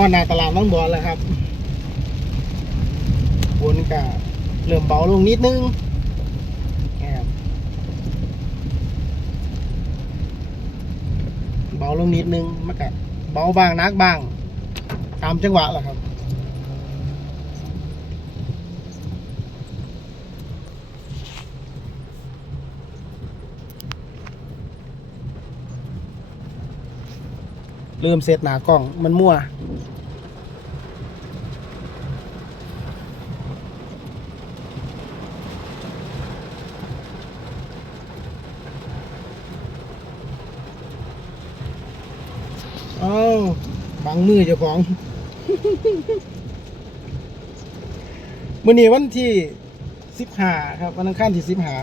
อดหน้าตลาดน้องบอลแล้วครับฝนกะเริ่มเบาลงนิดนึงเบาลงนิดนึงมันก็เบาบางนักบาง ตามจังหวะแหละครับ ลืมเซตหนากล้องมันมั่ว เอาบังมือเจ้าของมื่อนี้วันที่สิบห้าครับ วันอังคารที่สิบห้า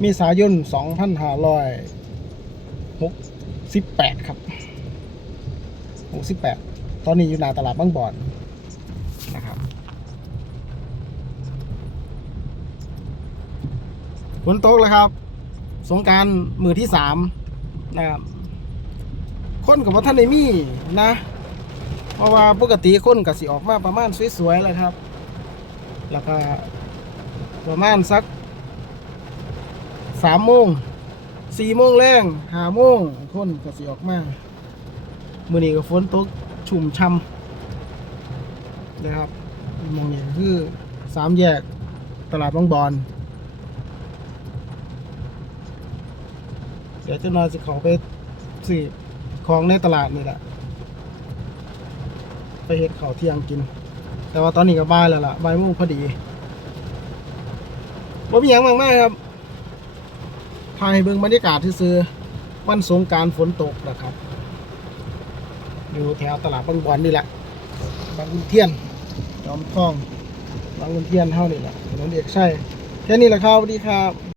เมษายนสองพันห้าร้อยหกสิบแปดครับ หกสิบแปดตอนนี้อยู่หน้าตลาดบางบอนนะครับฝนตกแล้วครับ สงการมือที่สามนะครับคนกับว่าท่านได้มีนะ เพราะว่าปกติคนกับสิออกมาประมาณสวยๆแหละครับ แล้วก็ประมาณสักสามโมงสี่โมงแรงห้าโมงคนก็สิออกมา มื่อนี้ก็ฝนตกชุ่มช่ำนะครับมองอย่างคือสามแยกตลาดบางบอนเดี๋ยวเจะนอยสิเขาไปสืบของในตลาดนี่แหละ ไปเห็ดเขาเที่ยงกิน แต่ว่าตอนนี้ก็บ่ายแล้วล่ะบ่ายโมงพอดีว่ามีอย่างมากมายครับพาให้เบิ่งบรรยากาศที่ซื้อวันสงการฝนตกนะครับ อยู่แถวตลาดบางบอนนี่แหละบางขุนเทียนจอมทองบางขุนเทียนเท่านี่แหละถนนเอกชัยแค่นี้แหละครับสวัสดีครับ